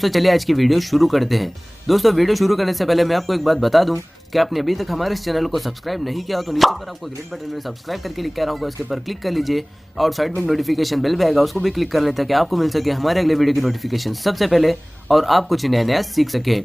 दोस्तों चलिए आज की वीडियो शुरू करते हैं। दोस्तों वीडियो शुरू करने से पहले मैं आपको एक बात बता दूं कि आपने अभी तक हमारे इस चैनल को सब्सक्राइब नहीं किया हो तो नीचे पर आपको ग्रेट बटन में सब्सक्राइब करके लिखा रहा होगा, इसके पर क्लिक कर लीजिए और साइड में नोटिफिकेशन बेल भी आएगा, उसको भी क्लिक कर लेते ताकि आपको मिल सके हमारे अगले वीडियो की नोटिफिकेशन सबसे पहले और आप कुछ नया नया सीख सके।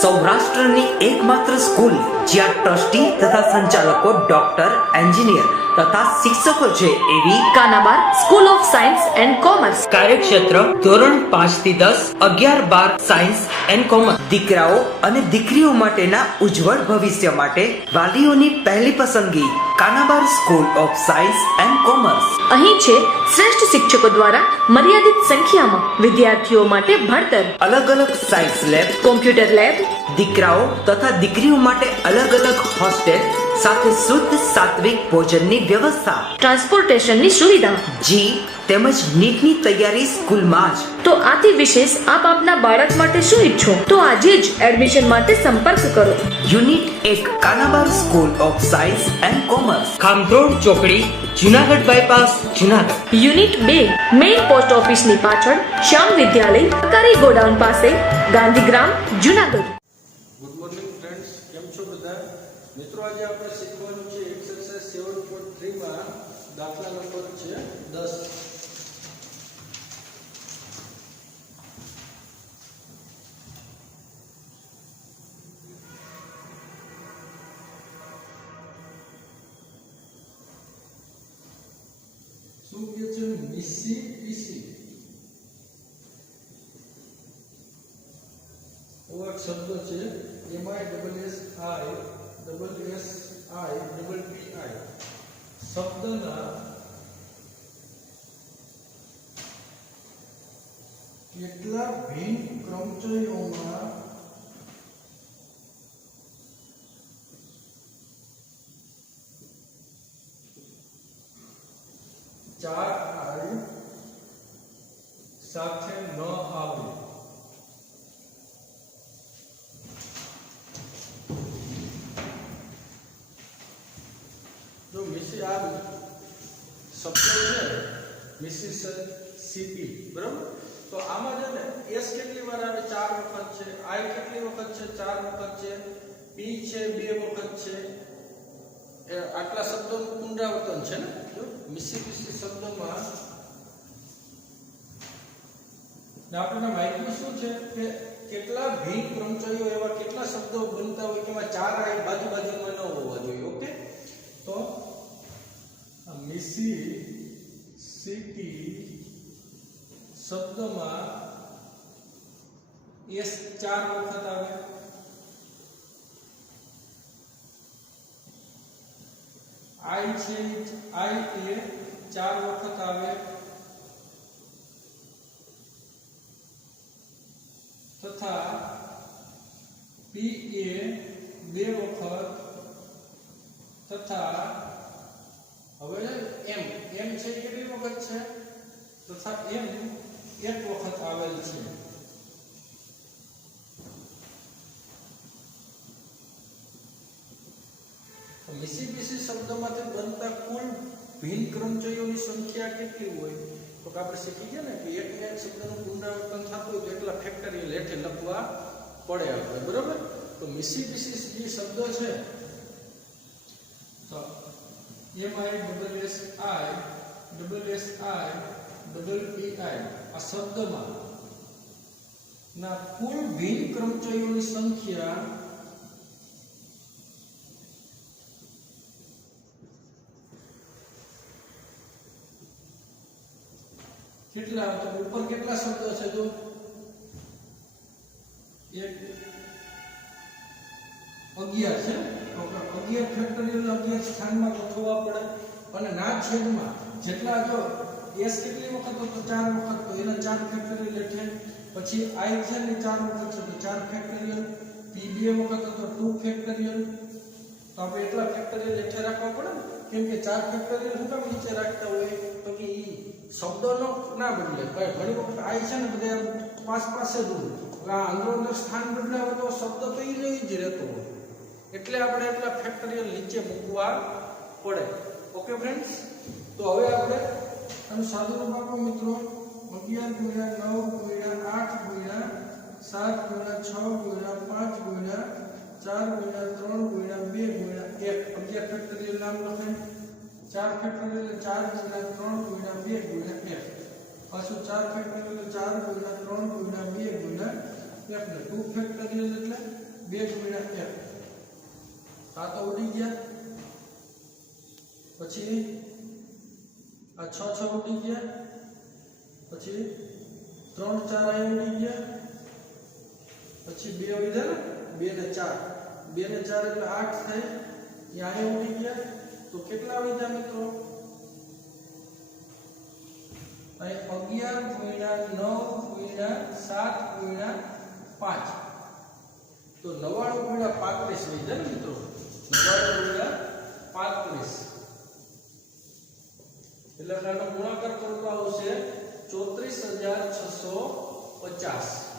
સૌરાષ્ટ્રની એકમાત્ર સ્કૂલ જ્યાં ટ્રસ્ટી તથા સંચાલકો ડોક્ટર, એન્જિનિયર તથા શિક્ષકો છે એવી Kanabar school of science and commerce. કાર્યક્ષેત્ર ધોરણ 5 થી 10, 11, 12 સાયન્સ એન્ડ કોમર્સ। દીકરાઓ અને દીકરીઓ માટેના ઉજ્જવળ ભવિષ્ય માટે વાલીઓની પહેલી પસંદગી Kanabar school of science and commerce. અહીં છે શ્રેષ્ઠ શિક્ષકો દ્વારા મર્યાદિત સંખ્યામાં વિદ્યાર્થીઓ માટે ભણતર, અલગ અલગ સાયન્સ લેબ, કોમ્પ્યુટર લેબ, દીકરાઓ તથા દીકરીઓ માટે અલગ અલગ હોસ્ટેલ સાથે શુદ્ધ સાત્વિક ભોજનની વ્યવસ્થા, ટ્રાન્સપોર્ટેશનની સુવિધા, જી તેમજ નીટની તૈયારી સ્કૂલમાં જ। તો આથી વિશેષ આપ આપના બાળક માટે શું ઈચ્છો તો આજે જ એડમિશન માટે સંપર્ક કરો। Unit 1 Kanabar school of science and commerce, Khamrod ચોકડી, Junagadh bypass, Junagadh. Unit 2 main post ઓફિસની પાછળ શ્યામ વિદ્યાલય, સરકારી ગોડાઉન પાસે, Gandhigram, Junagadh. Good morning friends, કેમ છો બધા મિત્રો? આજે આપણે શીખવાનું છે એક્સરસાઇઝ 7.3 માં દાખલા નંબર છે 10। શું કે છે? મિસી પીસી એવો એક શબ્દ છે, MISSISSIPPI શબ્દના કેટલા ભિન્ન ક્રમચયોમાં ચાર આઈ સાથે ન આવે? જો મિસી આ શબ્દ છે મિસિસિપી, બરાબર? તો આમાં છે ને એસ કેટલી વાર આવે? 4 વખત છે। આઈ કેટલી વખત છે? 4 વખત છે। પી છે 2 વખત છે। આટલા શબ્દોનું પુનરાવર્તન છે ને। જો મિસિસિપી શબ્દમાં ને આપણને માહિતી શું છે કે કેટલા ભિન્ન ક્રમચયો એવા કેટલા શબ્દો બનતા હોય કે એમાં 4 આઈ બાજુ-બાજુમાં ન હોવા જોઈએ। ઓકે, તો મિસિસિપી શબ્દમાં એસ 4 વખત આવે, આઈ છે આઈ એ 4 વખત આવે તથા પી એ 2 વખત તથા હવે એમ છે કેટલી વખત છે તથા એમ 1 વખત આવેલ છે। મિસિસિપી શબ્દમાંથી બનતા કુલ ભિન્ન ક્રમચયોની સંખ્યા કેટલી હોય તો આપણે શીખી ગયા ને કે એક શબ્દનું પુનરાવર્તન થતું હોય તો એટલા ફેક્ટોરિયલ હેઠે લખવા પડે આપણે, બરાબર? તો મિસિસિપી જે શબ્દ છે તો MISSISSIPPI આ શબ્દમાં ના કુલ ભિન્ન ક્રમચયોની સંખ્યા કેટલા? તો ઉપર કેટલા શબ્દો છે? તો 11 છે। તો 11 ફેક્ટોરિયલ 11 સ્થાનમાં ગોઠવવા પડે અને ના છેદમાં જેટલા જો એસ કેટલી વખત તો 4 વખત, તો એના 4 ફેક્ટોરિયલ હેઠે, પછી આઈ છે ને 4 વખત છે તો 4 ફેક્ટોરિયલ, પી 2 વખત તો 2 ફેક્ટોરિયલ। તો આપણે એટલા ફેક્ટોરિયલ હેઠે રાખવા પડે ને, કેમ કે 4 ફેક્ટોરિયલ શું કામ નીચે રાખતા હોય તો કે ઈ શબ્દોનો ના બદલે। ઘણી વખત આઈ છે ને બધા પાસે જ હોય, આ અંદર સ્થાન બદલાવે તો શબ્દ તો ઈ જ રહેતો હોય, એટલે આપણે એટલા ફેક્ટોરિયલ નીચે મૂકવા પડે। ઓકે ફ્રેન્ડ્સ, તો હવે આપણે આનું સાદું રૂપ આપો મિત્રો। 11 × 9 × 8 × 7 ગુણ્યા 6 ગુણ્યા 5 ગુણ્યા 4 ગુણ્યા 3 ગુણ્યા 2 ગુણ્યા 1 11 ફેક્ટોરિયલ નામ લખાય 4 ફેક્ટોરિયલ એટલે 4 ગુણ્યા 3 ગુણ્યા 2 ગુણ્યા 1 પાછું 4 ફેક્ટોરિયલ એટલે 4 ગુણ્યા 3 ગુણ્યા 2 ગુણ્યા 1 ને 2 ફેક્ટોરિયલ એટલે 2 ગુણ્યા 1 આ તો ઉડી ગયા પછી આ 6 6 ઉડી ગયા પછી 3 4 આ ઉડી ગયા પછી 2 ઉડ્યા ને 2 ને 4 2 ને 4 એટલે 8 થાય અહીંયા આ ઉડી ગયા તો કેટલા ઉડ્યા મિત્રો અહીં 11 ગુણ્યા 9 ગુણ્યા 7 ગુણ્યા 5 તો 99 ગુણ્યા 35 ઉડ્યા ને મિત્રો 99 ગુણ્યા 35 એટલે આનો ગુણાકાર કરવો આવશે 34650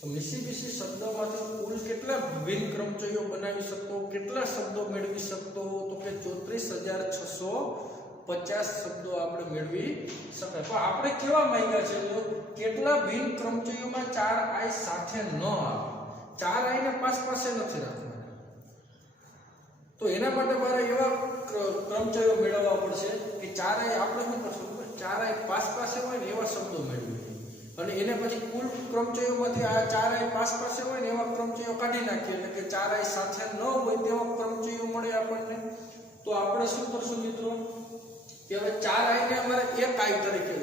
તો મિસીબીસી શબ્દોમાંથી કુલ કેટલા વિભિન્ન ક્રમચયો બનાવી શકતો કેટલા શબ્દો મેળવી શકતો તો કે 34650 શબ્દો આપણે મેળવી શકાય પણ આપણે કેવા માંગ્યા છે તો કેટલા ભિન્ન ક્રમચયોમાં 4 આઈ સાથે ન આવે 4 આઈ ને પાસે નથી રાખવાના તો એના માટે મારે એવા ક્રમચયો મેળવવા પડશે કે 4 આઈ આપણે શું કરશું 4 આઈ પાસે હોય ને એવા શબ્દો મેળવીએ અને એને પછી કુલ ક્રમચયોમાંથી આ 4 આઈ પાસે હોય ને એવા ક્રમચયો કાઢી નાખીએ એટલે કે 4 આઈ સાથે ન હોય તેવા ક્રમચયો મળે આપણને તો આપણે શું કરશું મિત્રો કે હવે 4 આઈ ને અમારે એક આઈ તરીકે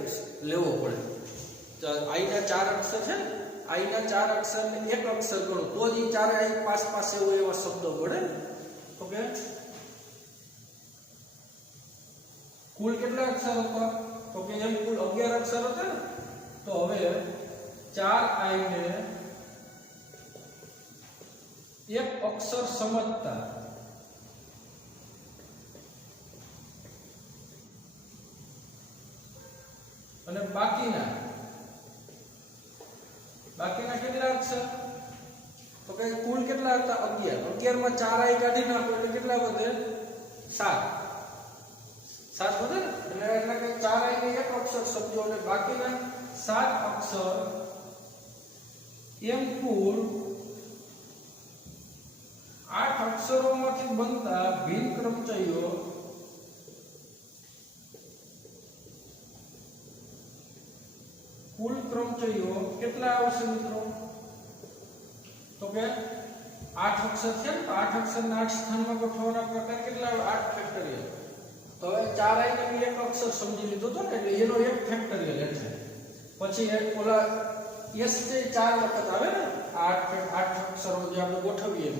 લેવો પડે આઈ ના 4 અક્ષર છે આઈ ના 4 અક્ષર ને એક અક્ષર ગણો તો જ 4 આઈ પાસે હોય એવા શબ્દો મળે ઓકે કુલ કેટલા અક્ષર હતા તો કે એમ કુલ 11 અક્ષર હતા ને તો હવે 4 આઈ ને એક અક્ષર સમજતા અને બાકીના કેટલા અક્ષર તો કે કુલ કેટલા હતા 11 માં 4 આઈ કાઢી નાખો એટલે કેટલા વધે 7 વધે ને એટલે કે 4 આઈ ને એક અક્ષર સમજો અને બાકીના 7 અક્ષર એમ કુલ 8 અક્ષરોમાંથી બનતા ભિન્ન ક્રમચયો કુલ ક્રમચયો કેટલા આવશે મિત્રો તો કે 8 અક્ષર છે ને તો 8 અક્ષરના 8 સ્થાનમાં ગોઠવવાના પ્રકાર કેટલા 8 ફેક્ટોરિયલ તો હવે 4 આઈ ને એક અક્ષર સમજી લીધો તો ને એટલે એનો એક ફેક્ટોરિયલ એટલે પછી ઓલા s જે 4 વખત આવે ને 8 અક્ષરો જે આપણે ગોઠવીએ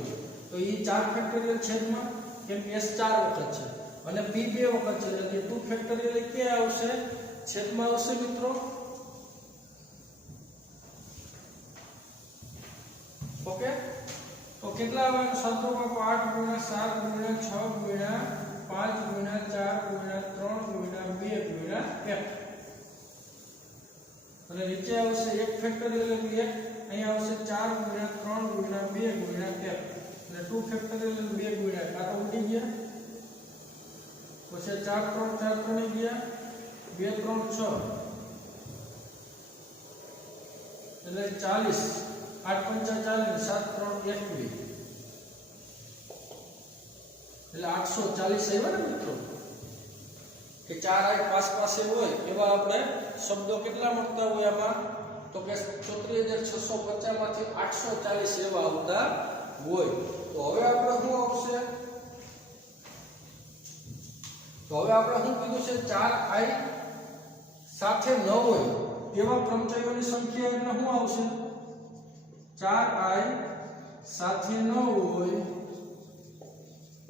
તો એ 4 ફેક્ટોરિયલ છેદમાં કેમ કે s 4 વખત છે અને p 2 વખત છે એટલે 2 ફેક્ટોરિયલ ક્યાં આવશે છેદમાં આવશે મિત્રો ઓકે તો કેટલા આવે શબ્દોમાં 8 ગુણ્યા 7 ગુણ્યા 6 ગુણ્યા 5 ગુણ્યા 4 ગુણ્યા 3 ગુણ્યા 2 ગુણ્યા 1 અને નીચે આવશે એક ફેક્ટોરિયલ એટલે 1 અહીંયા આવશે 4 ગુણ્યા 3 ગુણ્યા 2 ગુણ્યા 1 અને 2 ફેક્ટોરિયલ એટલે 2 ગુણ્યા આ તો ઉડી ગયા પછી 4 3 4 3 ગયા 2 3 6 એટલે 40 8 5 40 7 3 21 એટલે 840 આવ્યા ને મિત્રો કે 4 આઈ પાસે હોય એવા આપણે શબ્દો કેટલા મળતા હોય આમાં તો કે 34650 માંથી 840 એવા આવતા હોય તો હવે આપણે શું આવશે તો હવે આપણે શું કીધું છે 4 આઈ સાથે ન હોય એવા ક્રમચયોની સંખ્યા એટલે શું આવશે 4 આઈ સાથે ન હોય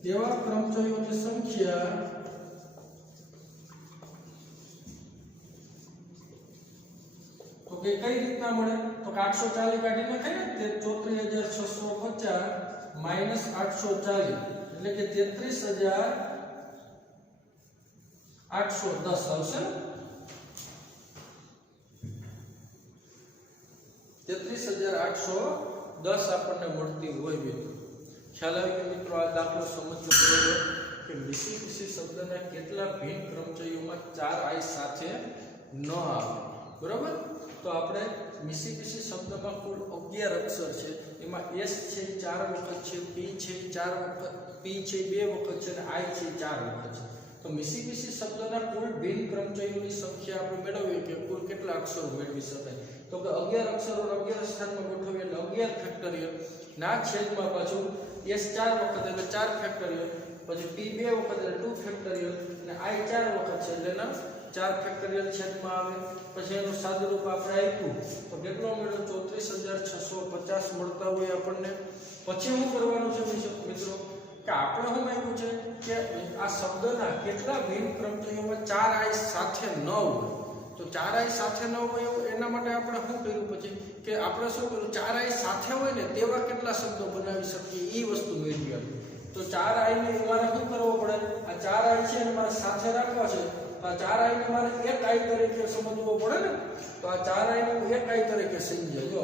તેવા ક્રમચયોની સંખ્યા તો કે કઈ રીતના મળે તો કે 840 કાઢી નાખે ને તે 34650 માઈનસ 840 એટલે કે 33810 આવશે 33810 આપણને મળતી હોય મિત્રો ખ્યાલ આવી કે મિત્રો આ દાખલો સમજવો પડે કે મિસીબીસી શબ્દના કેટલા ભિન્ન ક્રમચયોમાં 4 આઈ સાથે ન આવે બરાબર તો આપણે મિસીબીસી શબ્દમાં કુલ 11 અક્ષર છે. એમાં એસ છે 4 વખત છે, પી છે 4 વખત, પી છે 2 વખત છે અને આઈ છે 4 વખત છે. તો મિસીબીસી શબ્દના કુલ બિન ક્રમચયોની સંખ્યા આપણે મેળવીએ કે કુલ કેટલા અક્ષરો મેળવી શકાય. તો કે 11 અક્ષરો 11 સ્થાનમાં ગોઠવીએ એટલે 11 ફેક્ટોરિયલ ના છેદમાં પાછું એસ 4 વખત એટલે 4 ફેક્ટોરિયલ, પછી પી 2 વખત એટલે 2 ફેક્ટોરિયલ અને આઈ 4 વખત છે એટલે એના 4 ફેક્ટોરિયલ છેદમાં આવે. પછી એનું સાદુરૂપ આપણે આપ્યું તો કેટલો મળ્યો 34650 મળતા હોય આપણને. પછી શું કરવાનું છે મિત્રો કે આપણે શું માંગ્યું છે કે આ શબ્દના કેટલા બિન ક્રમચયોમાં 4 આઈ સાથે ન હોય. તો 4 આઈ સાથે ન હોય એવું એના માટે આપણે શું કર્યું પછી કે આપણે શું કર્યું 4 આઈ સાથે હોય ને તેવા કેટલા શબ્દો બનાવી શકીએ એ વસ્તુ મેળવી આપી. તો 4 આઈ ને મારે શું કરવો પડે, આ 4 આઈ છે અને મારે સાથે રાખવા છે. આ 4 આઈ ને મારે એક આઈ તરીકે સમજવો પડે ને. તો આ 4 આઈ ને એક આઈ તરીકે સમજીએ. જો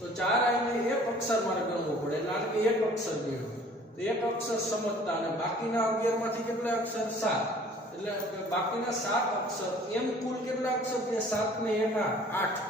તો 4 આઈ ને એક અક્ષર મારે ગણવો પડે એટલે કે એક અક્ષર ગણ્યો તો એક અક્ષર સમજતા અને બાકીના 11 માંથી કેટલા અક્ષર 7 એટલે બાકીના 7 અક્ષર એમ કુલ કેટલા અક્ષર કે 7 ને 1 8.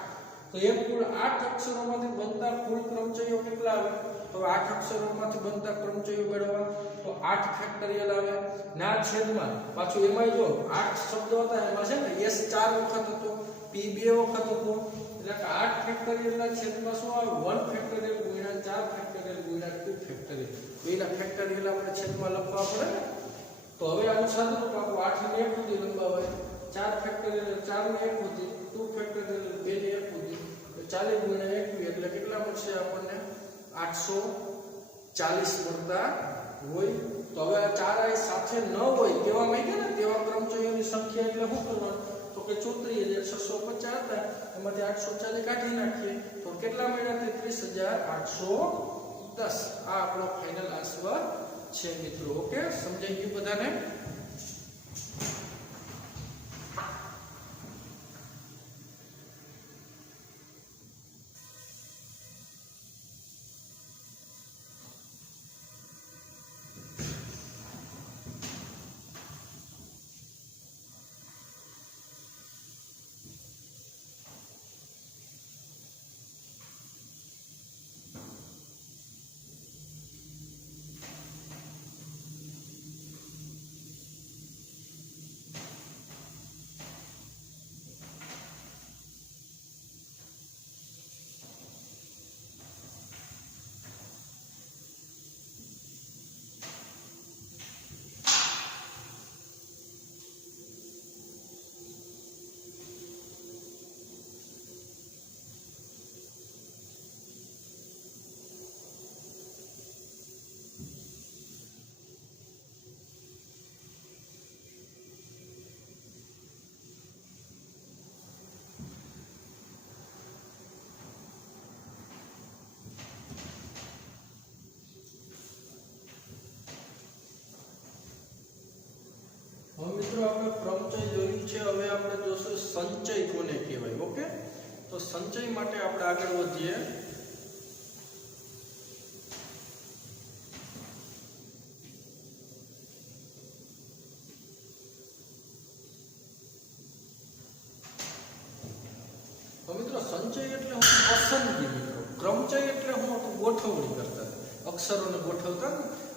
તો એમ કુલ 8 અક્ષરોમાંથી બનતા કુલ ક્રમચયો કેટલા આવે. તો 8 અક્ષરોમાંથી બનતા ક્રમચયો મેળવવા તો 8 ફેક્ટોરિયલ આવે ના છેદમાં પાછું એમાં જો 8 શબ્દો હતા એમાં છે ને એસ 4 વખત હતો, પી 2 વખત હતો એટલે કે 8 ફેક્ટોરિયલ ના છેદમાં શું આવે 1 ફેક્ટોરિયલ ગુણ્યા 4 ફેક્ટોરિયલ ગુણ્યા 2 ફેક્ટોરિયલ. બેના ફેક્ટોરિયલ આપણે છેદમાં લખવા પડે ને. તો હવે આનું સાદુરૂપ આપણું 8 ને 1 સુધી લંબાવાય, 4 ફેક્ટોરિયલ 4 ને 1 સુધી, 2 ફેક્ટોરિયલ 2 ને 1 સુધી, તો 40 ગુણ્યા 21 એટલે કેટલા મળશે આપણને 840 મળતા હોય. તો હવે આ 4 આઈ સાથે ન હોય તેવા માંગ્યા ને તેવા ક્રમચયોની સંખ્યા એટલે શું કરવાનું તો કે 34 એટલે 650 હતા એમાંથી 840 કાઢી નાખીએ તો કેટલા મળ્યા 33810. આ આપણો ફાઇનલ આન્સર છે મિત્રો. ઓકે, સમજાઈ ગયું બધાને? હવે મિત્રો આપણે ક્રમચય જોયું છે. હવે આપણે જોશું સંચય કોને કહેવાય. ઓકે, તો સંચય માટે આપણે આગળ વધીએ. તો મિત્રો સંચય એટલે હું પસંદગી, મિત્રો ક્રમચય એટલે હું ગોઠવણી કરતા અક્ષરોને ગોઠવતા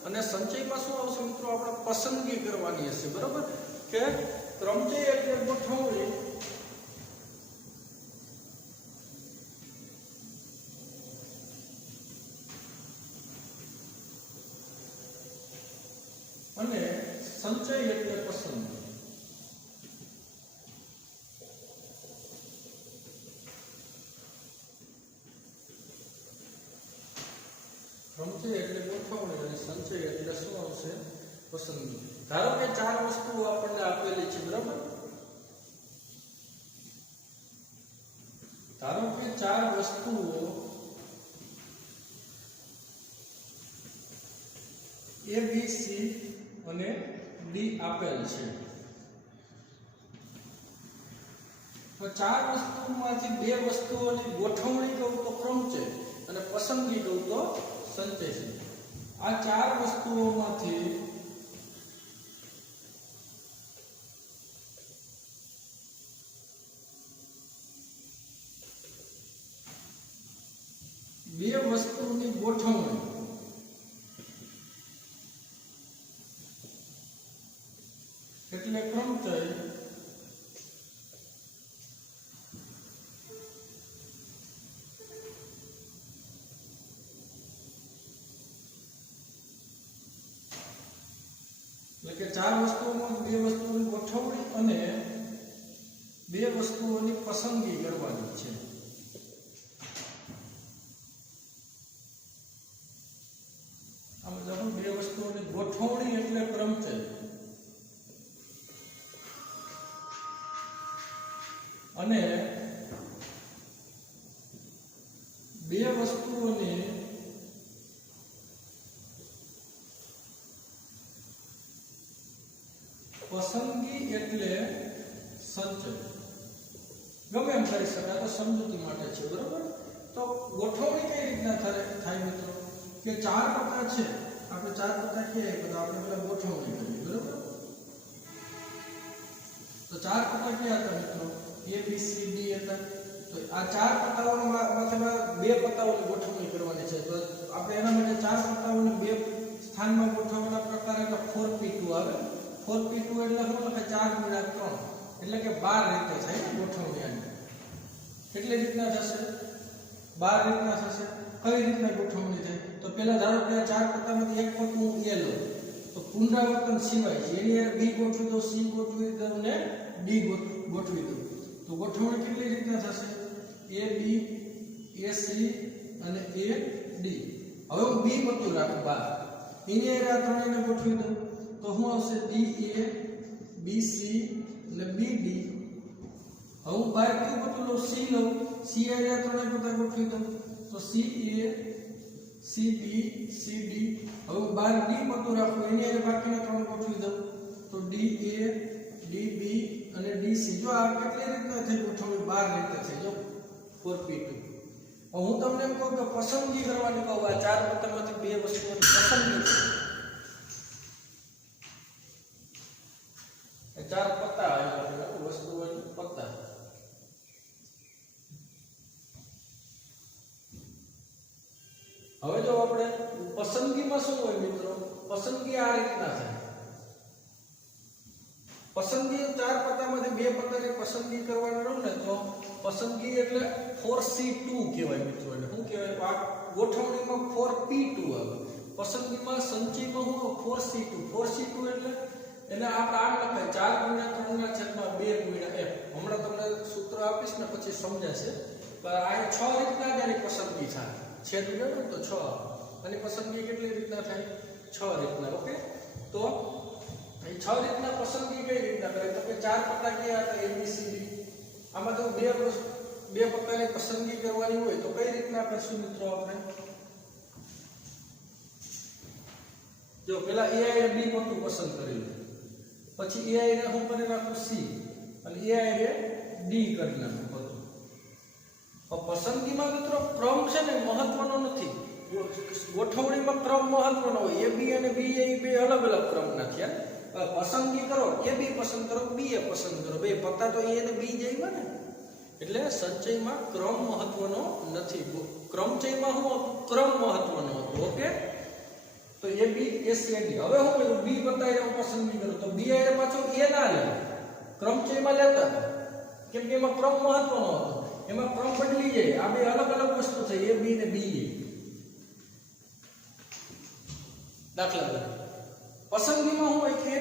અને સંચયમાં શું આવશે મિત્રો આપણે પસંદગી કરવાની હશે. બરાબર કે ક્રમચય એટલે ગોઠવણી અને સંચય એટલે પસંદગી. ક્રમચય એટલે ગોઠવણી અને સંચય એટલે શું આવશે પસંદગી. ધારો કે 4 વસ્તુઓ આપણને આપેલી છે. બરાબર, ધારો કે 4 વસ્તુઓ A B C અને D આપેલ છે. તો 4 વસ્તુઓમાંથી 2 વસ્તુઓની ગોઠવણી કહું તો ક્રમચય અને પસંદગી કહું તો સંચય છે. આ 4 વસ્તુઓમાંથી ગોઠવણી એટલે ક્રમચય એટલે કે ચાર વસ્તુઓમાં બે વસ્તુઓની ગોઠવણી અને બે વસ્તુઓની પસંદગી કરવાની છે. આમ જો બે વસ્તુઓની ગોઠવણી એટલે ક્રમચય અને બે વસ્તુઓની પસંદગી એટલે સંચય. ગમે એમ કરી શકાય, તો સમજૂતી માટે છે, બરોબર. તો ગોઠવણી કઈ રીતના થાય મિત્રો કે ચાર પત્તા છે, આપણે ચાર પત્તા કહીએ તો આપણે પેલા ગોઠવણી કરીએ, બરોબર. તો ચાર પત્તા કયા હતા મિત્રો? A B C D હતા. તો આ ચાર પત્તાઓમાં બે પત્તાઓની ગોઠવણી કરવાની છે. તો આપણે એના માટે ચાર પત્તાઓને બે સ્થાનમાં ગોઠવવાના પ્રકાર એટલે 4p2 આવે. 4p2 એટલે શું લખે? 4 ગુણ્યા 3 એટલે કે 12 રીતે થાય ને ગોઠવણી. આની કેટલી રીતના થશે? 12 રીતના થશે. કઈ રીતના ગોઠવણી થાય? તો પહેલા ધારો કે ચાર પત્તામાંથી એક પત્તું A લઉં, તો પુનરાવર્તન સિવાય એની B ગોઠવી દઉં, C ગોઠવી દઉં ને D ગોઠવી દઉં. તો ગોઠવણી કેટલી રીતના થશે? A B A C અને A D. હવે હું B પત્તું રાખું 12, એની આ ત્રણેયને ગોઠવી દઉં તો શું આવશે? D A B C અને B D. હવે હું 12 કયું પત્તું લઉં? C લઉં, C આ ત્રણેય પત્તા ગોઠવી દઉં તો C A C B C D. હવે હું 12 D પત્તું રાખું, એની આ બાકીના ત્રણ ગોઠવી દઉં તો D A D B અને D C. જો આ કેટલી રીતના થઈ ગોઠવણી? 12 રીતે થઈ. જો 4p2. હું તમને એમ કહું કે પસંદગી કરવાની કહું, આ ચાર પત્તામાંથી બે વસ્તુઓની પસંદગી. ચાર પત્તા આવ્યા, વસ્તુઓની પત્તા. હવે જો આપણે પસંદગીમાં શું હોય મિત્રો? પસંદગી આ રીતના થાય. પસંદગી ચાર પત્તામાંથી બે પત્તાની પસંદગી કરવાની રહું ને તો પસંદગી એટલે 4c2 કહેવાય મિત્રો. એટલે શું કહેવાય? આ ગોઠવણીમાં 4p2 આવે, પસંદગીમાં સંચયમાં હું 4c2. 4c2 એટલે એને આપણે આમ લખાય 4 ગુણ્યા 3 ના છેદમાં 2 ગુણ્યા f. હમણાં તમને સૂત્ર આપીશ ને પછી સમજાશે. પણ આ 6 રીતના જ એની પસંદગી થાય. છેદ ઉડાડો તો 6. અને પસંદગી કેટલી રીતના થાય? 6 રીતના. ઓકે, તો એ 6 રીતના પસંદગી કઈ રીતના કરે? તો કે ચાર પત્તા કયા હતા? A B C D. આમાં તો બે પત્તાની પસંદગી કરવાની હોય તો કઈ રીતના કરશું મિત્રો? આપણે જો પેલા A અને B પત્તું પસંદ કરી લો, પછી A ને હું કરી નાખું C અને A ને D કરી નાખું પત્તું. પસંદગીમાં મિત્રો ક્રમ છે ને મહત્વનો નથી. ગોઠવણીમાં ક્રમ મહત્વનો હોય. A B અને B એ બે અલગ અલગ ક્રમના થયા. પસંદગી કરો, A B પસંદ કરો, B એ પસંદ કરો, બે પત્તા તો A અને B જઈવા ને. એટલે સંચયમાં ક્રમ મહત્વનો નથી. ક્રમચયમાં હું ક્રમ મહત્વનો હતો. ઓકે, તો A B A C D. હવે હું કરું B પત્તા એ હું પસંદગી કરું તો B એ પાછો A ના લે, ક્રમચયમાં લેતા, કેમ કે એમાં ક્રમ મહત્વનો હતો. એમાં ક્રમ બદલી જાય. આ બે અલગ અલગ વસ્તુ છે, A B ને B A. દાખલા તરીકે પસંદગીમાં હું હોય કે A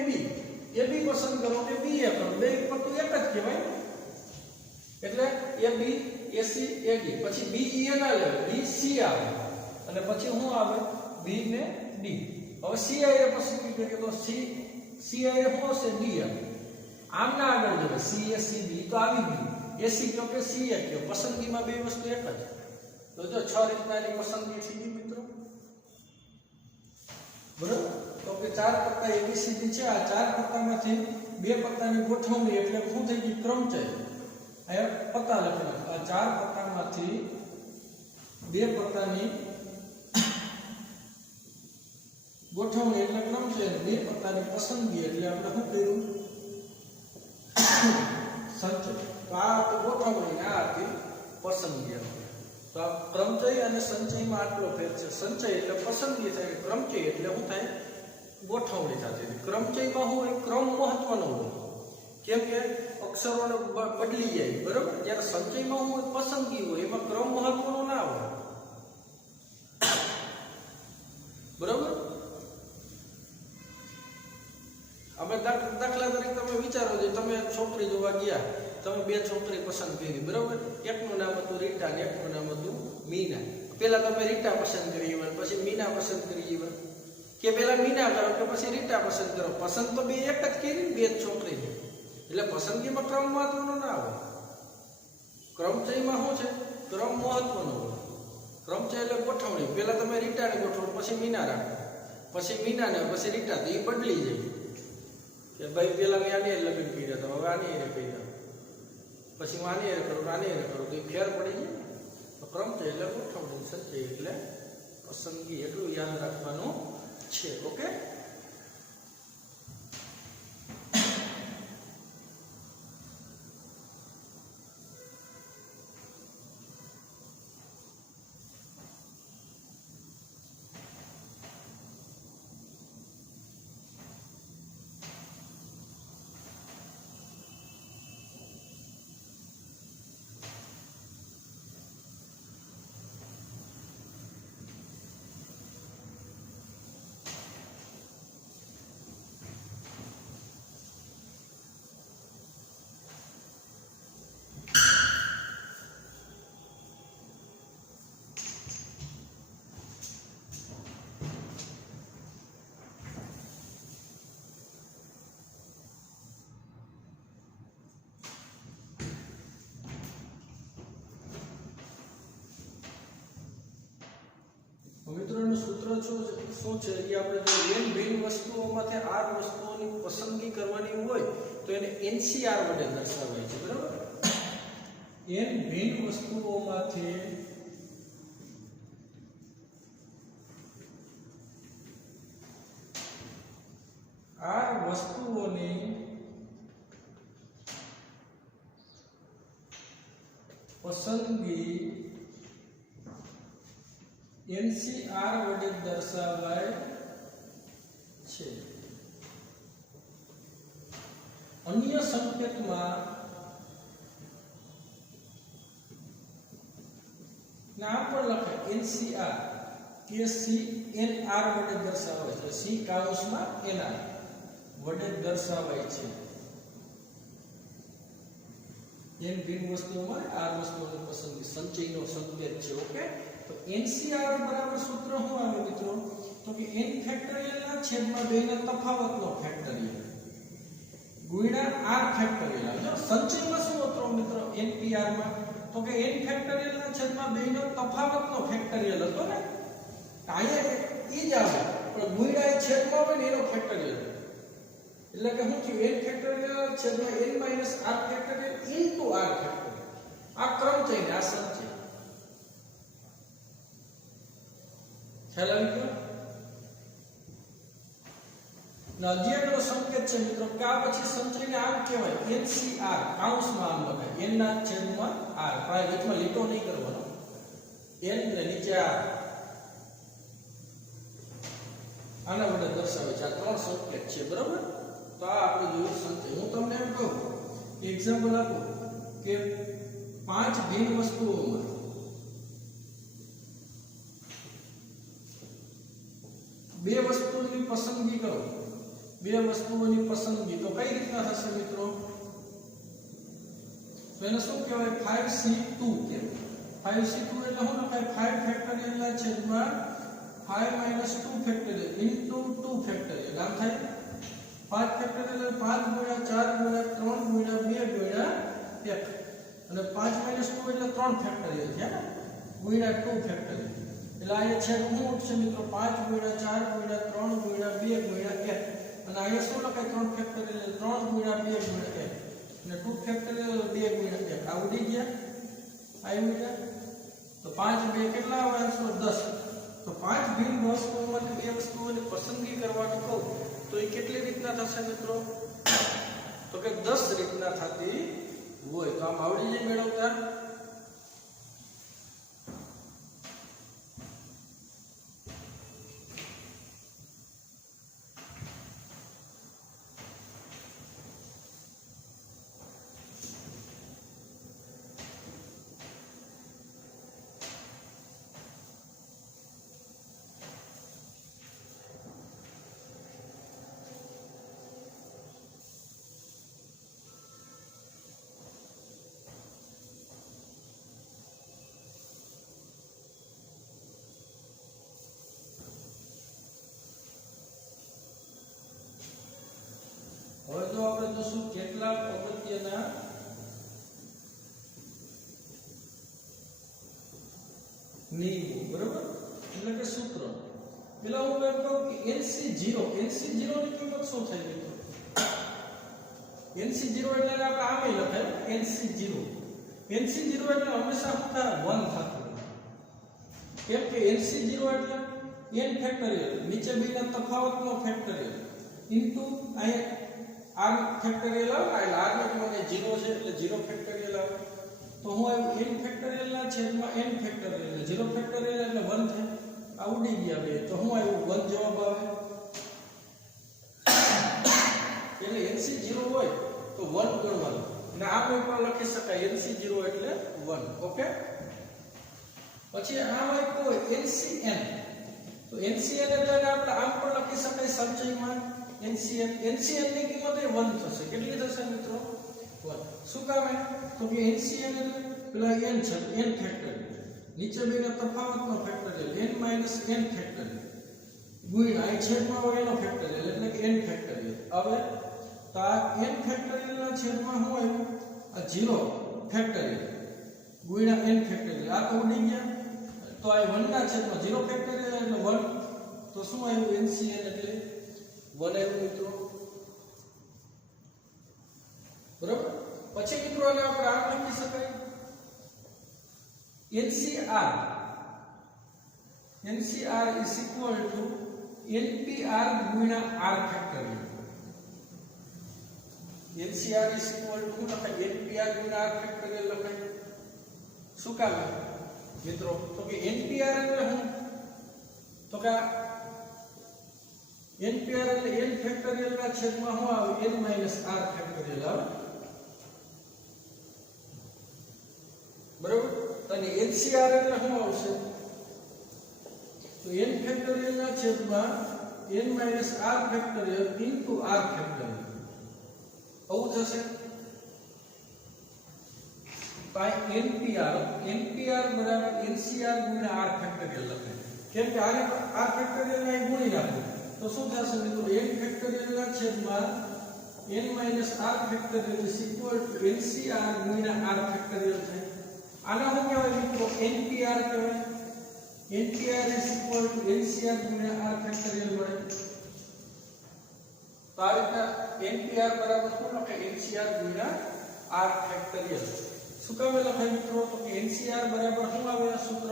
B પસંદ કરો કે B A કરો, બે પત્તું એક જ કહેવાય. એટલે A B A C A D. પછી B E ના લે, B C આવે અને પછી હું આવે B ને D. હવે C એ પસંદગી કરીએ તો C એ શું હશે? D આવે. આમ ના આગળ જવે C A C D તો આવી ગયું. AC કયો કે CA કયો, પસંદગીમાં બે વસ્તુ એક જ. તો જો 6 રીતના એની પસંદગી થઈ ગઈ મિત્રો. બરાબર. તો કે ચાર પત્તા ABCD છે. આ ચાર પત્તામાંથી બે પત્તાની ગોઠવણી એટલે શું થઈ ગઈ? ક્રમચય. આ પત્તા લખેલા. આ ચાર પત્તામાંથી બે પત્તાની ગોઠવણી એટલે ક્રમચય. બે પત્તાની પસંદગી એટલે આપણે શું કર્યું? સંચય. આ તો ગોઠવણી, આ હતી પસંદગી. તો આ ક્રમચય અને સંચયમાં આટલો ફેર છે. સંચય એટલે પસંદગી થાય, ક્રમચય એટલે શું થાય? ગોઠવણી થતી. ક્રમચયમાં શું હોય? ક્રમ મહત્વનો હોય, કેમ કે અક્ષરોને બદલી જાય, બરોબર. જ્યારે સંચયમાં શું હોય? પસંદગી હોય, એમાં ક્રમ મહત્વનો ના હોય, બરોબર. આપણે દાખલા તરીકે તમે વિચારો છો, તમે છોકરી જોવા ગયા, તમે બે છોકરી પસંદ કરી, બરોબર. એકનું નામ હતું રીટા ને એકનું નામ હતું મીના. પેલા તમે રીટા પસંદ કરી, પછી મીના પસંદ કરી, કે પેલા મીના કરો કે પછી રીટા પસંદ કરો? પસંદ તો બે એક જ કરી, બે જ છોકરી. એટલે પસંદગીમાં ક્રમ મહત્વનો ના હોય. ક્રમચયમાં શું છે? ક્રમ મહત્વનો હોય. ક્રમચય એટલે ગોઠવણી. પેલા તમે રીટાને ગોઠવો, પછી મીના રાખો, પછી મીના ને પછી રીટા, તો એ બદલી જાય કે ભાઈ પેલા મેં આને લગ્ન કર્યા હતા, હવે આની એને કર્યા, પછી હું આની એને કરું, આની એને કરું, તો એ ફેર પડી જાય. તો ક્રમચય એટલે ગોઠવણી, સંચય એટલે પસંદગી. એટલું યાદ રાખવાનું છે. ઓકે. મિત્રોનું સૂત્ર શું છે એ આપણે જો n ભિન્ન વસ્તુઓમાંથી r વસ્તુઓની પસંદગી કરવાની હોય તો એને NCR વડે દર્શાવાય છે, બરાબર. n ભિન્ન વસ્તુઓમાંથી r વસ્તુઓની પસંદગી NCR વડે દર્શાવાય છે. અન્ય સંકેતમાં નામ પણ લખે NCR કે CNR વડે દર્શાવાય છે. C કાઉન્સમાં NR વડે દર્શાવાય છે. n ભિન્ન વસ્તુઓમાં r વસ્તુઓની પસંદગી સંચયનો સંકેત છે. ઓકે. તો NCR બરાબર સૂત્ર શું આવે મિત્રો? તો કે n ફેક્ટોરિયલ ના છેદમાં 2 ના તફાવતનો ફેક્ટોરિયલ ગુણ્યા r ફેક્ટોરિયલ. જો સંચયમાં શું હતો મિત્રો NPR માં? તો કે n ફેક્ટોરિયલ ના છેદમાં 2 નો તફાવતનો ફેક્ટોરિયલ હતો ને. અહીંયા એ જ આવે, પણ ગુણ્યા એ છેદમાં હોય ને એનો ફેક્ટોરિયલ. એટલે કે શું થયું? n ફેક્ટોરિયલ છેદમાં n minus r factorial into r factorial. આ ક્રમચય ને આ સંચય. ખ્યાલ આવી ગયો? હજી એટલો સંકેત છે મિત્રો કે આ પછી સંચયને આમ કહેવાય NCR કાઉન્સમાં આમ લખાય n ના છેદમાં r. કાંઈ વચમાં લીટો નહીં કરવાનો, n ને નીચે r. આના વડે દર્શાવે છે. આ ત્રણ સંકેત છે, બરાબર. તો આ આપણે જોયું સંચય. હું તમને એમ કહું, એક્ઝામ્પલ આપું કે 5 ભિન્ન વસ્તુઓમાં બે વસ્તુઓની પસંદગી કરો. બે વસ્તુઓની પસંદગી તો કઈ રીતના થશે મિત્રો? તો એને શું કહેવાય? 5C2 કહેવાય. 5C2 એટલે શું લખાય? 5 ફેક્ટોરિયલ ના છેદમાં 5 માઈનસ 2 ફેક્ટોરિયલ ઇન્ટુ 2 ફેક્ટોરિયલ. આમ થાય 5 ફેક્ટોરિયલ 5 ગુણ્યા 4 ગુણ્યા 3 ગુણ્યા 2 ગુણ્યા 1 અને 5 માઈનસ 2 એટલે 3 ફેક્ટોરિયલ છે ને, ગુણ્યા 2 ફેક્ટોરિયલ. એટલે અહીંયા છેદ શું ઉઠશે મિત્રો? 5 ગુણ્યા 4 ગુણ્યા 3 ગુણ્યા 2 ગુણ્યા 1 અને અહીંયા શું લખાય? 3 ફેક્ટોરિયલ 3 ગુણ્યા 2 ગુણ્યા 1 અને 2 ફેક્ટોરિયલ 2 ગુણ્યા 1. આ ઉડી ગયા, આવી ગયા. તો 5 2 કેટલા આવે? આન્સર 10. તો 5 ભિન્ન વસ્તુઓમાંથી બે વસ્તુઓની પસંદગી કરવાનું કહું તો એ કેટલી રીતના થશે મિત્રો? તો કે 10 રીતના થતી હોય. તો આમ આવડી જાય મેળવતા. હવે જો આપણે જોશું કેટલાક અગત્યના નિયમો, બરાબર, એટલે કે સૂત્ર. પેલા હું એમ કહું કે NC0 ની કિંમત શું થાય મિત્રો? NC0 એટલે આપણે આમે લખાય NC0 એટલે હંમેશા શું થાય? 1 થતું. કેમ કે NC0 એટલે n ફેક્ટોરિયલ, નીચે બેના તફાવતનો ફેક્ટોરિયલ ઇન્ટુ અહીંયા r ફેક્ટોરિયલ આવે, આ r ની કિંમત 0 છે એટલે 0 ફેક્ટોરિયલ આવે. તો હું આવ્યું n ફેક્ટોરિયલ ના છેદમાં n ફેક્ટોરિયલ, 0 ફેક્ટોરિયલ એટલે 1 થાય. આ ઉડી ગયા બે, તો હું આવ્યું 1 જવાબ આવે. એટલે NC0 હોય તો 1 ગણવાનું, અને આ પેપર લખી શકાય NC0 એટલે 1. ઓકે, પછી આ હોય NCN. તો NCN એટલે આપણે આમ પણ લખી શકાય સંચયમાં NCN ની કિંમત એ 1 થશે. કેટલી થશે મિત્રો? 1. શું કામ? તો કે NCN એટલે પેલા n છે, n ફેક્ટોરિયલ, નીચે બેના તફાવતનો ફેક્ટોરિયલ n - n ફેક્ટોરિયલ ગુણ્યા આ છેદમાં હોય એનો ફેક્ટોરિયલ એટલે કે n ફેક્ટોરિયલ. હવે તો આ n ફેક્ટોરિયલ ના છેદમાં શું આવ્યું? આ 0 ફેક્ટોરિયલ ગુણ્યા n ફેક્ટોરિયલ. આ તો ઉડી ગયા. તો આ 1 ના છેદમાં 0 ફેક્ટોરિયલ એટલે 1. તો શું આવ્યું? NCN એટલે 1 આવ્યું મિત્રો. બરાબર. પછી મિત્રો આને આપણે આમ લખી શકાય NCR is equal to NPR ગુણ્યા R factorial. NCR is equal to શું લખાય? NPR ગુણ્યા R ફેક્ટોરિયલ લખાય. શું કામ મિત્રો? તો કે NPR એટલે શું? તો કે NPR એટલે n ફેક્ટોરિયલ ના છેદમાં શું આવે? n - r ફેક્ટોરિયલ આવે. બરાબર. અને NCR એટલે શું આવશે? તો n ફેક્ટોરિયલ ના છેદમાં n - r factorial into r factorial. આવું થશે. તો આ NPR બરાબર NCR ગુણ્યા r ફેક્ટોરિયલ લખાય. કેમ કે r ફેક્ટોરિયલ ને ગુણી નાખો તો શું થશે મિત્રો? n ફેક્ટોરિયલ ના છેદમાં n - r factorial is equal to NCR ગુણ્યા r ફેક્ટોરિયલ થાય. આને શું કહેવાય મિત્રો? NPR કહેવાય. NPR is equal to NCR ગુણ્યા r ફેક્ટોરિયલ મળે. તો આ રીતના NPR બરાબર શું લખાય? NCR ગુણ્યા r ફેક્ટોરિયલ. શું કામ લખાય મિત્રો? તો કે NCR બરાબર શું આવે સૂત્ર?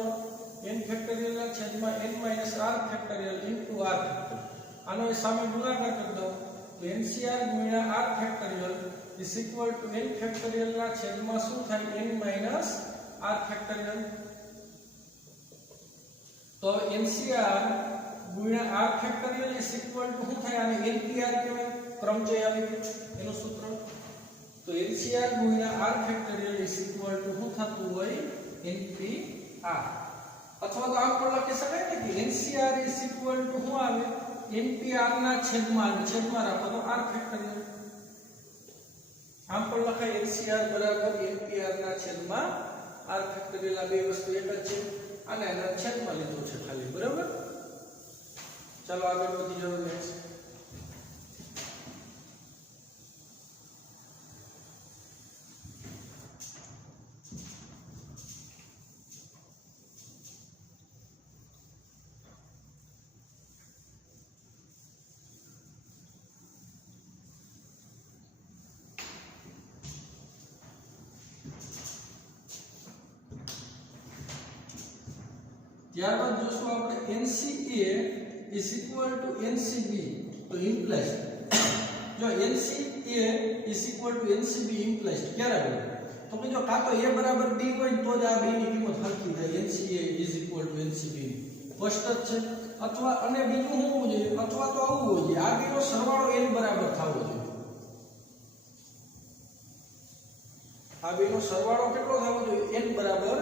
n ફેક્ટોરિયલ ના છેદમાં n - r factorial into r factorial. આનો સામે ગુણાકાર કરી દો તો NCR ગુણ્યા r factorial is equal to n factorial ના છેદમાં શું થાય? n - r factorial. તો NCR ગુણ્યા r factorial is equal to શું થાય? આને NPR કહેવાય, ક્રમચય આવી ગયું એનું સૂત્ર. તો NCR ગુણ્યા r factorial is equal to શું થતું હોય? NPR. અથવા તો આમ પણ લખી શકાય ને કે NCR ઇઝ ઇક્વલ ટુ શું આવે? NPR ના છેદમાં રાખો તો r ફેક્ટોરિયલ. આમ પણ લખાય NCR બરાબર NPR ના છેદમાં r ફેક્ટોરિયલ. આ બે વસ્તુ એક જ છે અને એના છેદમાં લીધું છે ખાલી. બરાબર. ચાલો આગળ વધી જાવ. નેક્સ્ટ ત્યારબાદ જોશું આપણે NCA is equal to NCB. તો ઇમ્પ્લાઇડ જો NCA is equal to NCB implied ક્યારે આવે? તો કે જો કાં તો a બરાબર b હોય તો જ આ બે ની કિંમત સરખી થાય. NCA is equal to NCB સ્પષ્ટ જ છે. અથવા અને બીજું શું હોવું જોઈએ? અથવા તો આવું હોવું જોઈએ, આ બેનો સરવાળો n બરાબર થવો જોઈએ. આ બેનો સરવાળો કેટલો થવો જોઈએ? n બરાબર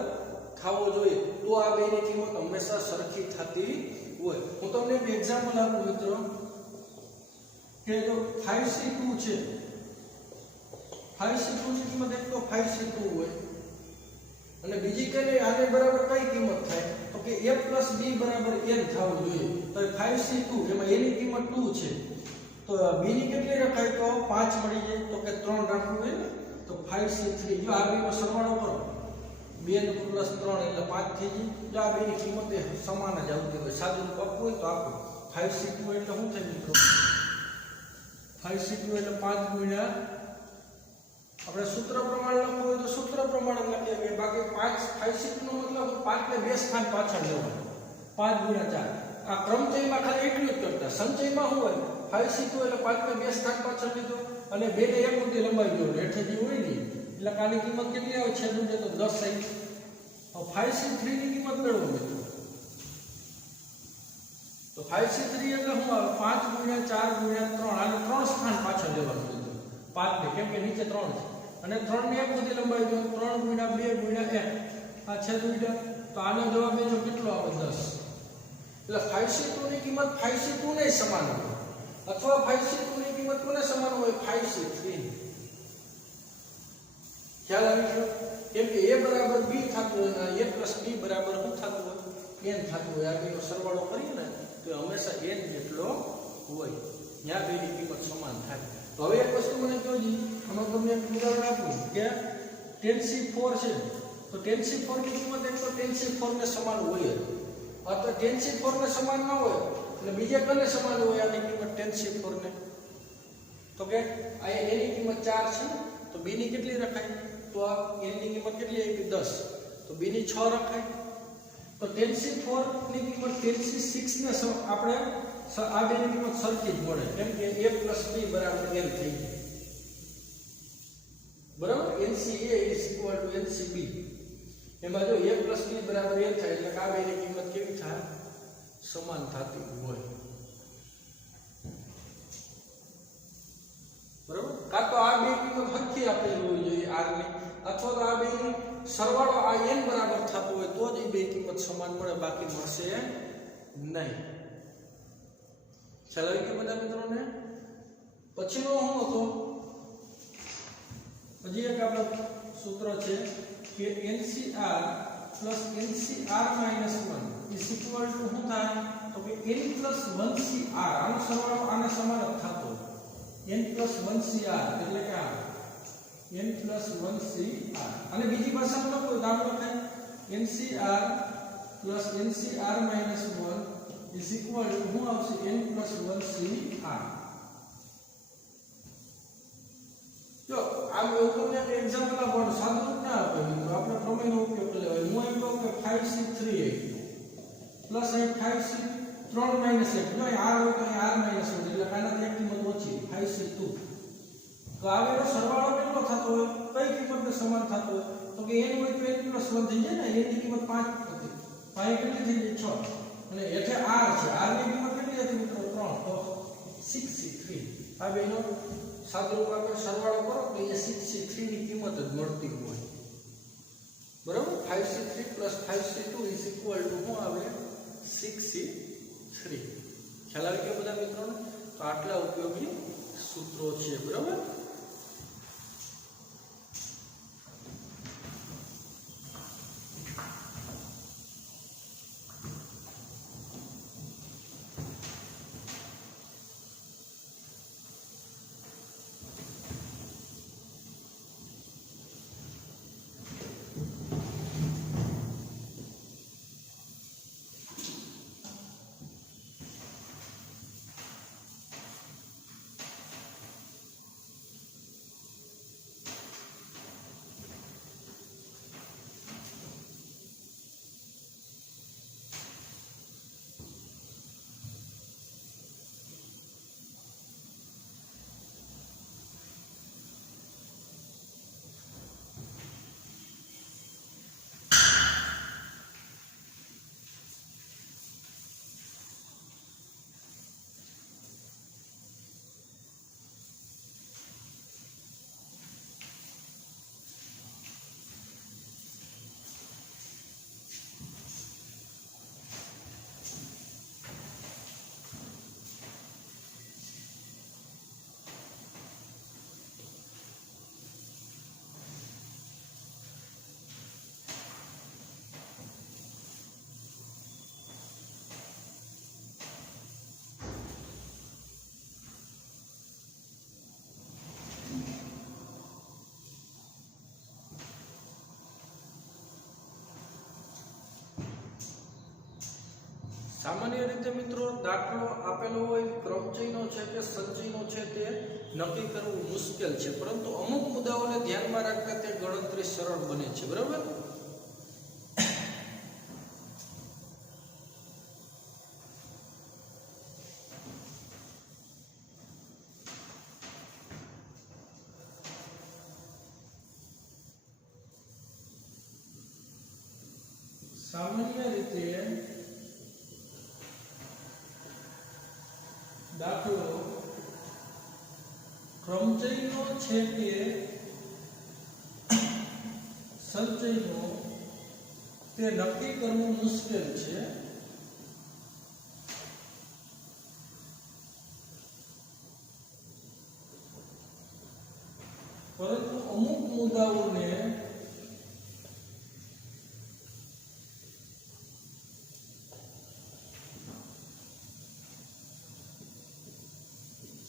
થવો જોઈએ. તો આ બેની કિંમત હંમેશા સરખી થતી હોય. હું તમને એક એક્ઝામ્પલ આપું મિત્રો કે જો 5C2 છે, 5C2 ની કિંમત એક તો 5C2 હોય અને બીજી કે આને બરાબર કઈ કિંમત થાય? તો કે a + b બરાબર n થવું જોઈએ. તો 5C2 એમાં a ની કિંમત 2 છે તો તો બી ની કેટલી રખાય તો 5 મળી જાય તો કે 3 રાખવું હોય ને તો 5C3 જો આ બેનો સરવાળો કરો 2 + 3 એટલે 5 થઈ જાય જો આ બેની કિંમત સમાન જ આવતી હોય સાદું રૂપ આપવું હોય તો આપો 5C2 એટલે શું થાય મિત્રો 5C2 એટલે 5 ગુણ્યા આપણે સૂત્ર પ્રમાણે લખવું હોય તો સૂત્ર પ્રમાણે લખીએ કે બાકી 5C2 નો મતલબ 5 ને 2 સ્થાન પાછળ લેવાનું 5 ગુણ્યા 4 આ ક્રમચયમાં ખાલી એટલું જ કરતા સંચયમાં શું હોય 5C2 એટલે 5 ને 2 સ્થાન પાછળ લીધો અને 2 ને 1 સુધી લંબાઈ ગયો હેઠે જે હોય ને એટલે કાની કિંમત કેટલી આવે છેદું દે તો 10 આવી. હવે 5C3 ની કિંમત મેળવો મિત્રો તો 5C3 એટલે શું આવે 5 ગુણ્યા 4 ગુણ્યા 3 આને 3 સ્થાન પાછળ લેવાનું લીધું 5 ને કેમ કે નીચે 3 છે અને 3 ને 1 સુધી લંબાઈ ગયો 3 ગુણ્યા 2 ગુણ્યા 1 આ છેદું દે તો આનો જવાબ એનો કેટલો આવે 10 એટલે 5C2 ની કિંમત 5C2 ને સમાન હોય અથવા 5C2 ની કિંમત કોને સમાન હોય 5C3 ખ્યાલ આવી ગયો કેમ કે a બરાબર b થતું હોય અને a + b બરાબર શું થતું હોય n થતું હોય આ બેનો સરવાળો કરીએ ને તો હંમેશા n જેટલો હોય ત્યાં બેની કિંમત સમાન થાય. તો હવે એક વસ્તુ મને જોજી આમાં તમને એક ઉદાહરણ આપું કે 10C4 છે તો 10C4 ની કિંમત એક તો 10C4 ને સમાન હોય અથવા 10C4 ને સમાન ન હોય એટલે બીજે કને સમાન હોય આની કિંમત 10C4 ને તો કે આ a ની કિંમત 4 છે તો b ની કેટલી રખાય તો આ n ની કિંમત કેટલી આવી 10 તો b ની 6 રખાય તો 10C4 ની કિંમત 10C6 ને આપણે આ બેની કિંમત સરખી જ મળે કેમ કે a + b બરાબર n થઈ જાય બરાબર NCA = NCB એમાં જો a + b બરાબર n થાય એટલે આ બેની કિંમત કેવી થાય સમાન થતી હોય બરાબર કાં તો આ બે કિંમત સરખી આપેલી હોવી જોઈએ r ની અથવા તો આ બેની સરવાળો આ n બરાબર થતો હોય તો જ એ બે કિંમત સમાન મળે બાકી મળશે નહીં. ખ્યાલ આવી ગયો બધા મિત્રોને. પછીનો શું હતો હજી એક આપણો સૂત્ર છે કે NCR + NCR - 1 = શું થાય તો કે n + 1CR આનો સરવાળો આને સમાન જ થતો n + 1CR એટલે કે આ n + 1CR અને બીજી ભાષામાં લખો તો આમ લખાય NCR + NCR - 1 શું આવશે n + 1CR. જો આમ એવું તમને એક એક્ઝામ્પલ આપવાનું સાદું રૂપ ના આપે મિત્રો આપણે પ્રમેયનો ઉપયોગ કરી લેવાય. હું એમ કહું કે 5C3 પ્લસ અહીં 5C3 - 1 જો અહીં r હોય તો અહીં r - 1 એટલે આનાથી એક કિંમત ઓછી 5C2 તો આ બેનો સરવાળો કેટલો થતો હોય કઈ કિંમતને સમાન થતો હોય તો કે n હોય તો n + 1 થઈ જાય ને n ની કિંમત 5 હતી 5 કેટલી થઈ જાય 6 અને એટલે r છે r ની કિંમત કેટલી હતી મિત્રો 3 તો 6C3 આ બેનો સાદુરૂપ આપણે સરવાળો કરો તો એ 6C3 ની કિંમત જ મળતી હોય બરાબર 5C3 + 5C2 = શું આવે 6C3. ખ્યાલ આવી ગયો બધા મિત્રોને. તો આટલા ઉપયોગી સૂત્રો છે બરાબર. સામાન્ય રીતે મિત્રો દાખલો આપેલો હોય ક્રમચયનો છે કે સંચયનો છે તે નક્કી કરવું મુશ્કેલ છે, પરંતુ અમુક મુદ્દાઓને ધ્યાનમાં રાખતા તે ગણતરી સરળ બને છે, બરાબર? સામાન્ય રીતે દાખલો ક્રમચયનો છે કે સંચયનો તે નક્કી કરવું મુશ્કેલ છે, પરંતુ અમુક મુદ્દાઓને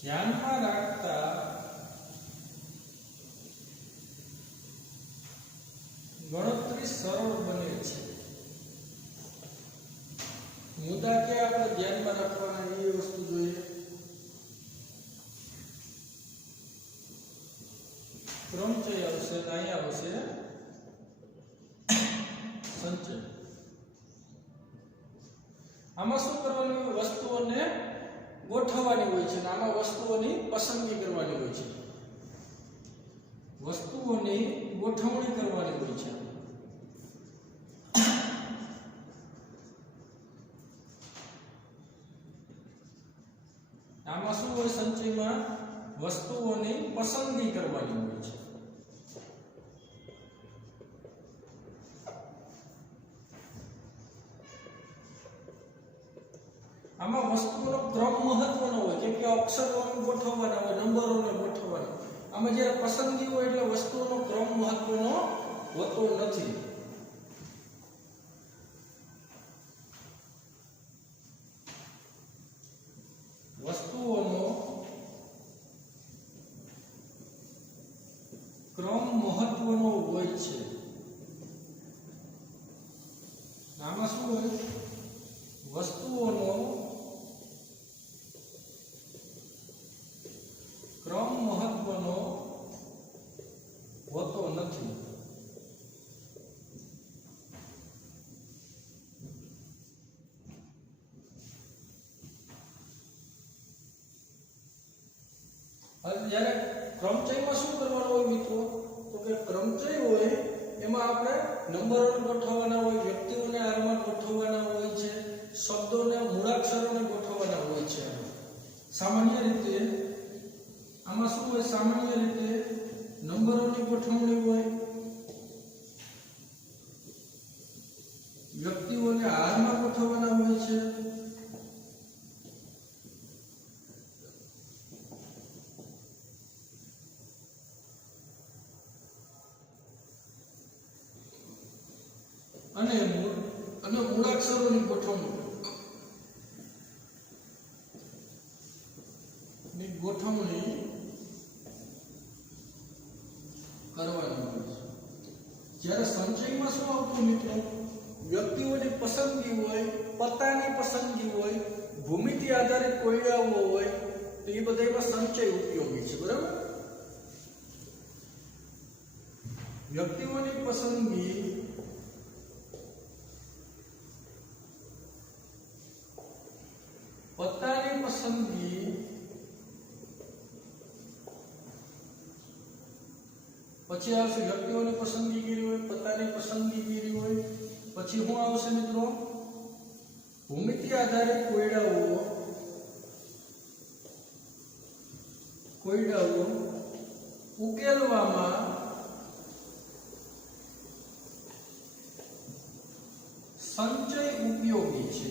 ધ્યાનમાં રાખતા ગણતરી સરળ બને છે. મુદ્દા કે આપણે ધ્યાનમાં રાખવાના એ વસ્તુ જોઈએ. ક્રમચય આવશે, અહીંયા આવશે સંચય. આમાં શું કરવાનું હોય? વસ્તુઓને ગોઠવવાની હોય છે, અને આમાં વસ્તુઓની પસંદગી કરવાની હોય છે, વસ્તુઓની ગોઠવણી કરવાની હોય છે. આમાં શું હોય? સંચયમાં વસ્તુઓની પસંદગી કરવાની હોય છે. આમાં વસ્તુઓનો ક્રમ મહત્વનો હોય, કેમ કે અક્ષરોને ગોઠવવાના હોય, નંબરોને ગોઠવવાના. આમાં જ્યારે પસંદગી હોય એટલે વસ્તુઓનો ક્રમ મહત્વનો હોતો નથી. વસ્તુઓનો ક્રમ મહત્વનો હોય છે. આમાં શું હોય? વસ્તુઓનો ક્રમ મહત્વનો હોતો નથી. હવે જ્યારે ક્રમચયમાં શું કરવાનું હોય મિત્રો? તો કે ક્રમચય હોય એમાં આપણે નંબરોને ગોઠવવાના હોય, વ્યક્તિઓને હારમાં ગોઠવવાના હોય છે, શબ્દોને મૂળાક્ષરોને ગોઠવવાના હોય છે. સામાન્ય રીતે આમાં શું હોય? સામાન્ય રીતે નંબરોની ગોઠવણી હોય, વ્યક્તિઓને હારમાં ગોઠવવાના હોય છે, અને મૂળાક્ષરોની ગોઠવણી કરવાની હોય છે. જ્યારે સંચયમાં શું આવતું મિત્રો? વ્યક્તિઓની પસંદગી હોય, પત્તાની પસંદગી હોય, ભૂમિતિ આધારિત કોયડાઓ હોય, તો એ બધામાં સંચય ઉપયોગી છે, બરાબર? વ્યક્તિઓની પસંદગી, પત્તાની પસંદગી, પછી આવશે વ્યક્તિઓની પસંદગી કરી હોય, પત્તાની પસંદગી કરી હોય, પછી શું આવશે મિત્રો? ભૂમિતિ આધારિત કોયડાઓ ઉકેલવામાં સંચય ઉપયોગી છે.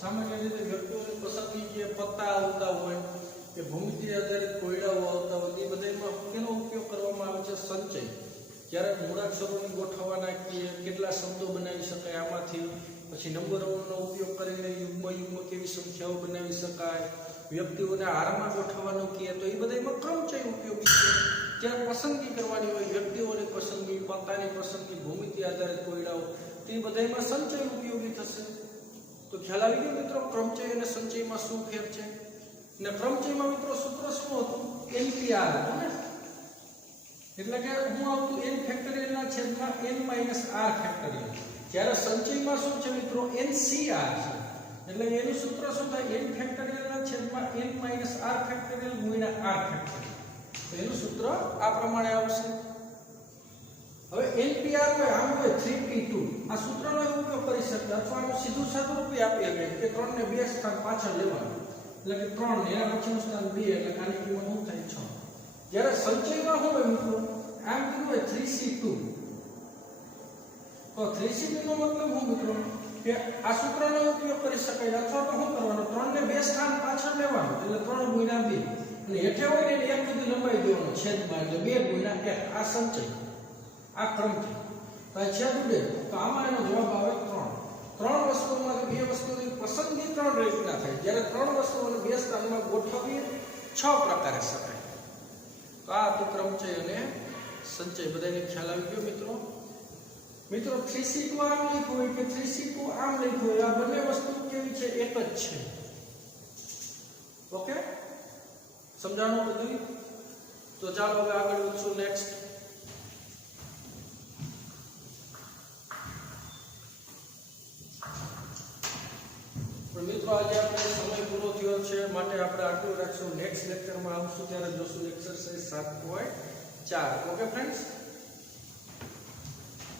સામાન્ય રીતે વ્યક્તિઓની પસંદગી જે પત્તા આવતા હોય કે ભૂમિતિ આધારિત કોયડાઓ આવતા હોય, એ બધામાં કેનો ઉપયોગ કરવામાં આવે છે? સંચય. જ્યારે મૂળાક્ષરોની ગોઠવવાના કેટલા શબ્દો બનાવી શકાય આમાંથી, પછી નંબરોનો ઉપયોગ કરીને યુગ્મ કેવી સંખ્યાઓ બનાવી શકાય, વ્યક્તિઓને હારમાં ગોઠવવાનું કહે તો એ બધામાં ક્રમચય ઉપયોગી છે. જ્યારે પસંદગી કરવાની હોય, વ્યક્તિઓની પસંદગી, પત્તાની પસંદગી, ભૂમિતિ આધારિત કોયડાઓ, તે બધામાં સંચય ઉપયોગી થશે. તો ખ્યાલ આવી ગયો મિત્રો ક્રમચય અને સંચયમાં શું ફેર છે. ને ક્રમચયમાં મિત્રો સૂત્ર શું હતું? NPR હતું ને, એટલે કે હું આવતું n ફેક્ટોરિયલ ના છેદમાં n r ફેક્ટોરિયલ. જ્યારે સંચયમાં શું છે મિત્રો? NCR છે. એટલે એનું સૂત્ર શું થાય? n ફેક્ટોરિયલ ના છેદમાં n r ફેક્ટોરિયલ ગુણ્યા r ફેક્ટોરિયલ. તો એનું સૂત્ર આ પ્રમાણે આવશે. હવે NPR હોય આમ હોય 3p2 આ સૂત્રનો ઉપયોગ કરી શકતા અથવા આનું સીધું સાદુરૂપે આપી શકે કે 3 ને 2 સ્થાન પાછળ લેવાનું. એટલે કે 3 ને એના પછીનું સ્થાન 2 એટલે આની કિંમત શું થાય? 6. જ્યારે સંચયમાં હોય મિત્રો આમ કીધું હોય 3c2. તો 3c2 નો મતલબ શું મિત્રો? કે આ સૂત્રનો ઉપયોગ કરી શકાય અથવા તો શું કરવાનું? 3 ને 2 સ્થાન પાછળ લેવાનું એટલે 3 ગુણ્યા 2 અને હેઠે હોય ને એટલે 1 સુધી લંબાઈ દેવાનો છેદમાં એટલે 2 ગુણ્યા 1. આ સંચય, આ ક્રમ છે. તો આ છેદ ઉડે તો આમાં એનો જવાબ આવે 3. 3 વસ્તુઓમાં 2 વસ્તુની પસંદગી 3 રીતના થાય. જ્યારે 3 વસ્તુઓને 2 સ્થાનમાં ગોઠવવી 6 પ્રકારે શકાય. તો આ તો ક્રમચય અને સંચય બધાને ખ્યાલ આવી ગયો મિત્રો. મિત્રો 3c2 આમ લખ્યું હોય કે 3c2 આમ લખ્યું હોય આ બંને વસ્તુ કેવી છે? એક જ છે. ઓકે, સમજાણું બધું? તો ચાલો હવે આગળ વધશું. નેક્સ્ટ મિત્રો આજે આપણે સમય પૂરો થયો છે માટે આપણે આટલું રાખશું. નેક્સ્ટ લેક્ચરમાં આવશું ત્યારે જોશું એક્સરસાઇઝ 7.4. Okay friends.